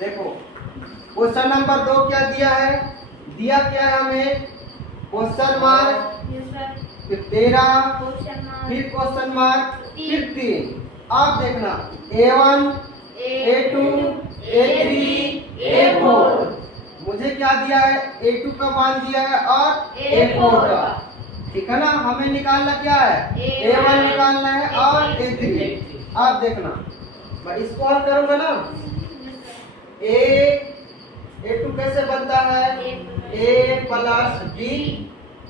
देखो question number 2 क्या दिया है? दिया क्या है हमें? क्वेश्चन मार्क, फिर 13, फिर क्वेश्चन मार्क, फिर 3। आप देखना A1, A2, A3, A4। मुझे क्या दिया है? A2 का मान दिया है और A4 का। ठीक है ना? हमें निकालना क्या है? A1 निकालना है और A3। आप देखना मैं इसको हल करूंगा ना। A2 कैसे बनता है? A प्लस B,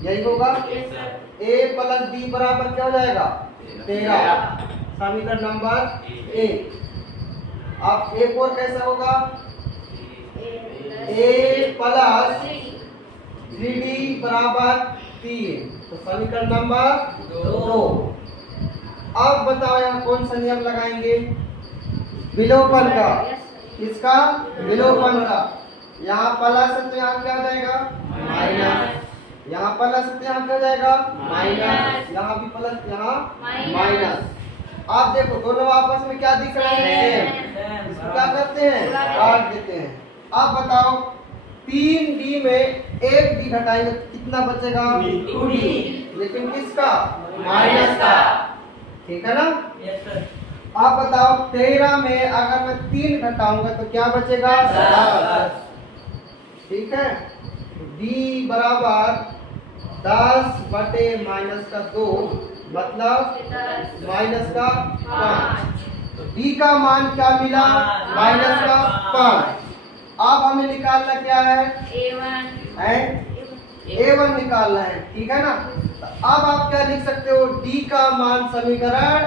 यही होगा। A प्लस B बराबर क्या हो जाएगा? 13। समीकरण नंबर 1। अब A4 कैसा होगा? A प्लस 3D बराबर 3। तो समीकरण नंबर 2। अब बताओ यहाँ कौन सा नियम लगाएंगे? विलोपन का। किसका? विलोपन का। यहाँ प्लस है तो यहाँ क्या हो जाएगा? माइनस। यहाँ प्लस है तो यहाँ क्या हो जाएगा? माइनस। यहाँ भी प्लस, यहाँ माइनस। आप देखो दोनों आपस में क्या दिख रहे हैं? इसको क्या करते हैं? काट देते हैं। आप बताओ 3D में 1D घटाएंगे कितना बचेगा? 2D। लेकिन किसका? माइनस का। ठीक है ना? आप बताओ 13 में अगर मैं 3 घटाऊंगा तो क्या बचेगा? 10। ठीक है? D बराबर 10 बटे माइनस का 2 मतलब माइनस का 5। तो D का मान क्या मिला? माइनस का 5। अब हमें निकालना क्या है? A1 निकालना है। ठीक है ना? तो अब आप क्या लिख सकते हो? D का मान समीकरण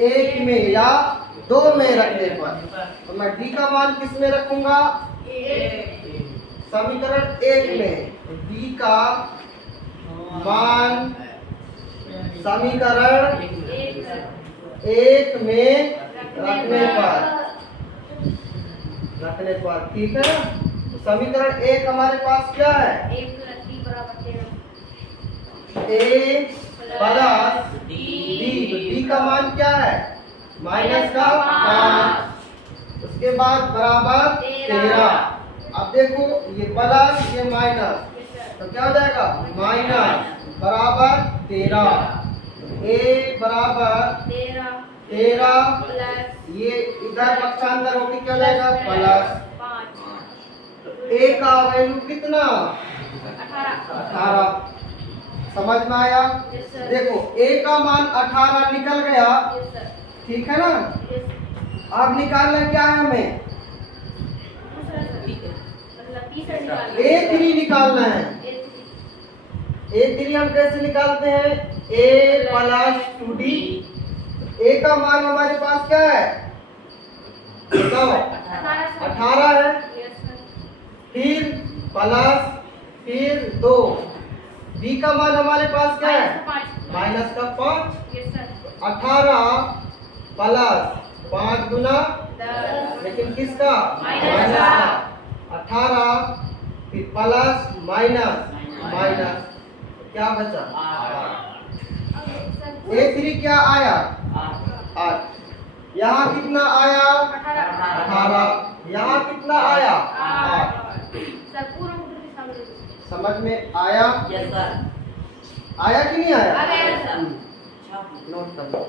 1 में या 2 में रखने पर, तो मैं D का मान किस में रखूंगा? समीकरण 1 में। तो D का मान समीकरण 1 में रखने पर, ठीक है ना? तो समीकरण 1 हमारे पास क्या है? A plus D। D का मान क्या है? माइनस का 5। उसके बाद बराबर 13। अब देखो ये प्लस ये माइनस, तो क्या हो जाएगा? माइनस बराबर 13। A बराबर 13, ये इधर पक्षांतर होकर क्या हो जाएगा? प्लस। तो A का वैल्यू कितना? 18। समझ में आया? देखो A का मान 18 निकल गया। ठीक है ना? अब निकालना क्या है हमें? A3 निकालना है। A3 हम कैसे निकालते हैं? A plus 2D। A का मान हमारे पास क्या है? 18 है। फिर प्लस, फिर 2। B का मान हमारे पास क्या है? माइनस का 5। 18 प्लस 5 गुना 10, लेकिन किसका? माइनस का। 18 फिर प्लस माइनस क्या बचा? A3 क्या आया? 8। यहाँ कितना आया? 18। यहाँ कितना आया? 8। समझ में आया? आया कि नहीं आया? नोट कर लो।